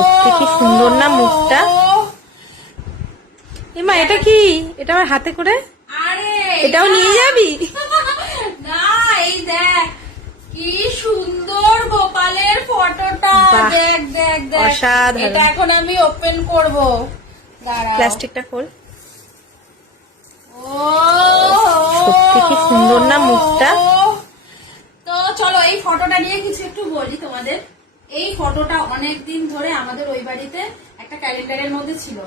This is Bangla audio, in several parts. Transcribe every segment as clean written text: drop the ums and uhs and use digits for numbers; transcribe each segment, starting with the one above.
সত্যি কি সুন্দর না মুখটা। এমা এটা কি? এটা আমার হাতে করে? আরে এটাও নিয়ে যাবি? না, এই দেখ কি সুন্দর গোপালের ফটোটা। বাহ, দেখ দেখ দেখ, অসাধারণ। এটা এখন আমি ওপেন করব। দাঁড়াও, প্লাস্টিকটা খোল। ও সত্যি কি সুন্দর না মুখটা। তো চলো এই ফটোটা নিয়ে কিছু একটু বলি তোমাদের। এই ফটোটা অনেকদিন ধরে আমাদের ওই বাড়িতে একটা ক্যালেন্ডারের মধ্যে ছিল।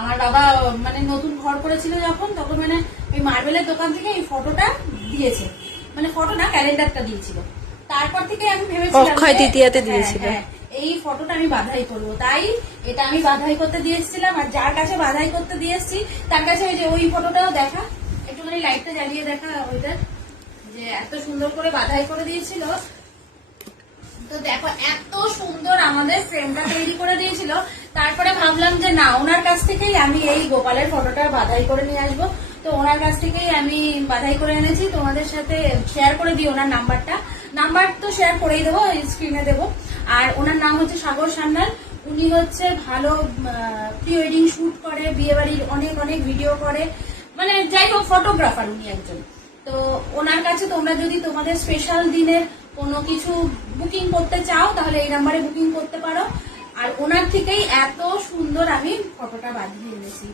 আমার বাবা মানে নতুন ঘর করেছিল যখন, তখন মানে ওই মার্বেলের দোকান থেকে এই ফটোটা দিয়েছে, মানে ফটো না ক্যালেন্ডারটা দিয়েছিল। তারপর থেকে আমি ভেবেছিলাম অক্ষয় তৃতীয়াতে দিয়েছিল। এই ফটোটা আমি বাধাই করবো, তাই এটা আমি বাধাই করতে দিয়ে এসেছিলাম। আর যার কাছে বাধাই করতে দিয়ে এসেছি তার কাছে ওই যে ওই ফটোটাও দেখা, একটুখানি লাইটটা জ্বালিয়ে দেখা ওইটা, যে এত সুন্দর করে বাধাই করে দিয়েছিল। তো দেখো এত সুন্দর আমাদের ফ্রেমটা তৈরি করে দিয়েছিল। তারপরে ভাবলাম যে না, ওনার কাছ থেকেই আমি এই গোপালের ফটোটা বাধাই করে নিয়ে আসবো। তো ওনার কাছ থেকেই আমি বাধাই করে এনেছি, তোমাদের সাথে শেয়ার করে দিই ওনার নাম্বারটা। নাম্বার তো শেয়ার করেই দেবো, স্ক্রিনে দেবো। আর ওনার নাম হচ্ছে সাগর সান্যাল। উনি হচ্ছে ভালো প্রি ওয়েডিং শুট করে, বিয়ে বাড়ির অনেক অনেক ভিডিও করে, মানে যাই হোক ফটোগ্রাফার উনি একজন। তো ওনার কাছে তোমরা যদি তোমাদের স্পেশাল দিনের কোনো কিছু বুকিং করতে চাও তাহলে এই নাম্বারে বুকিং করতে পারো। আর ওনার থেকেই এত সুন্দর আমি ফটোটা বাঁধিয়ে এনেছি।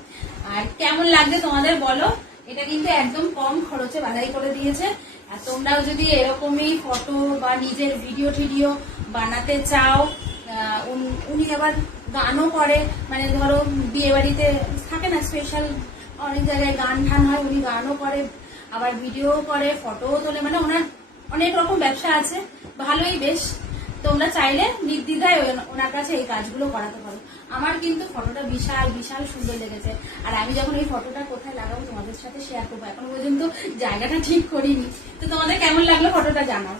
আর কেমন লাগছে তোমাদের বলো। এটা কিন্তু একদম কম খরচে বাঁধাই করে দিয়েছে। আর তোমরাও যদি এরকমই ফটো বা নিজের ভিডিও টিডিও বানাতে চাও, উনি আবার গানও করে, মানে ধরো বিয়ে বাড়িতে থাকে না স্পেশাল অনেক জায়গায় গান ঠান হয়, উনি গানও করে, আবার ভিডিও করে, ফটোও তোলে, মানে ওনার অনেক রকম ব্যবসা আছে, ভালোই বেশ। তোমরা চাইলে নির্দ্বিধায় ওনার কাছে এই কাজগুলো করাতে পারো। আমার কিন্তু ফটোটা বিশাল বিশাল সুন্দর লেগেছে। আর আমি যখন এই ফটোটা কোথায় লাগাবো তোমাদের সাথে শেয়ার করবো, এখনো পর্যন্ত জায়গাটা ঠিক করিনি। তো তোমাদের কেমন লাগলো ফটোটা জানাও।